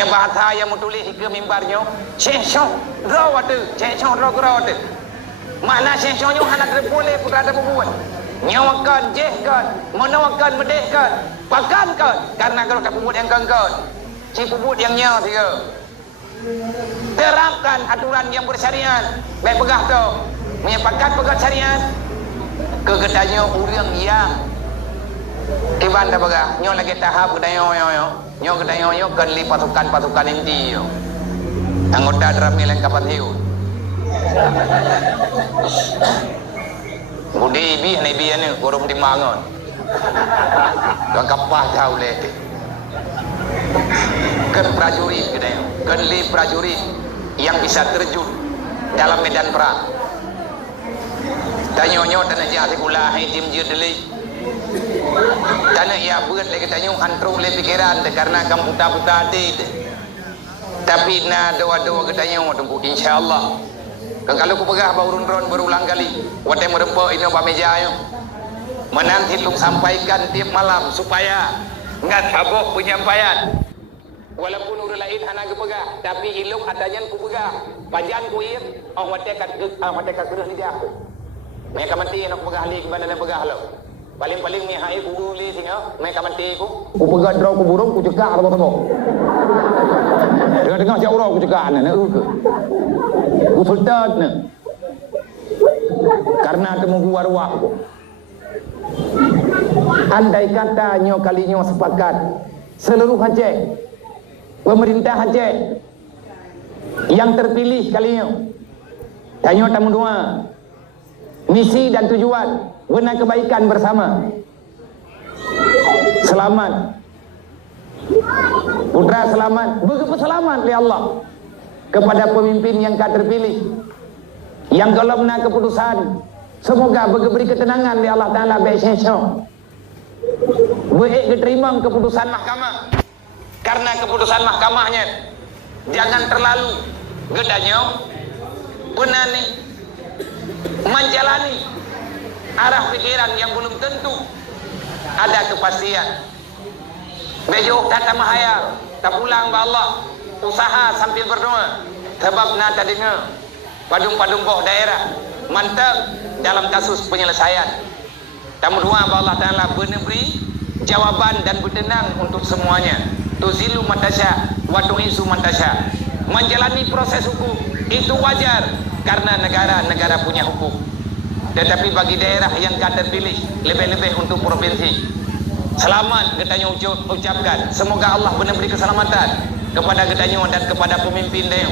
Maya bahasa yang mutulis ke mimbarnya Syekh rawat Syekh rawat mana Syekh anak boleh putra ada buat nyawakan jehkan menawakan medehkan pakankan karena kalau tak buat yang kangkan si buat yang nya tiga terapkan aturan yang bersyariat baik pegah tu menyampaikan pegah syariat kegetanya orang yang iban dah pegah nyo lagi tahap kedaya nyo kedaya kan li pasukan inti yo anggota drama lengkapan hiu budi ibi ni korum dimangon kan kapah tahu leh kan prajurit kedaya kan li prajurit yang bisa terjun dalam medan perang tanya-nyo tanah jati pula hai tim je deli tanah ia berat lagi tanya antro le pikiran karena kamu buta-buta hati tapi na doa-doa ketanya tunggu insyaallah kan kalau ku pegah baurun-ron berulang kali wate merempo ini ba meja ayo menanti tung sampaikan tiap malam supaya ngat habok penyampaian walaupun urang lain hana ke pegah tapi ilok adanya ku pegah pajan ku ieu wate kat kerah ni dia mereka mati nak pegah li ke bandar pegah lo paling-paling mi hai ku uli singa mereka mati ku pegah draw ku burung ku cegah apa tengok dengar jauh orang ku cegah nak ke ku sultan nak karena temu warwah ku andai kata nyo kalinya sepakat seluruh Aceh pemerintah Aceh yang terpilih kalinya tanya tamu dua misi dan tujuan benar kebaikan bersama selamat putra selamat begitu selamat oleh Allah kepada pemimpin yang terpilih yang kalau benar keputusan semoga beri ketenangan oleh Allah Ta'ala besyensyo baik diterima keputusan mahkamah karena keputusan mahkamahnya jangan terlalu gedanya benar ni menjalani arah pikiran yang belum tentu ada kepastian bejo kata mahayal tak pulang ba Allah usaha sambil berdoa sebab nak dengar padung-padung boh daerah mantap dalam kasus penyelesaian tamu doa ba Allah Ta'ala beri jawaban dan bertenang untuk semuanya tuzilu matasya wa tu'izu matasya menjalani proses hukum itu wajar karena negara punya hukum tetapi bagi daerah yang terpilih lebih-lebih untuk provinsi selamat ketanya ucapkan semoga Allah benar beri keselamatan kepada ketanya dan kepada pemimpin dia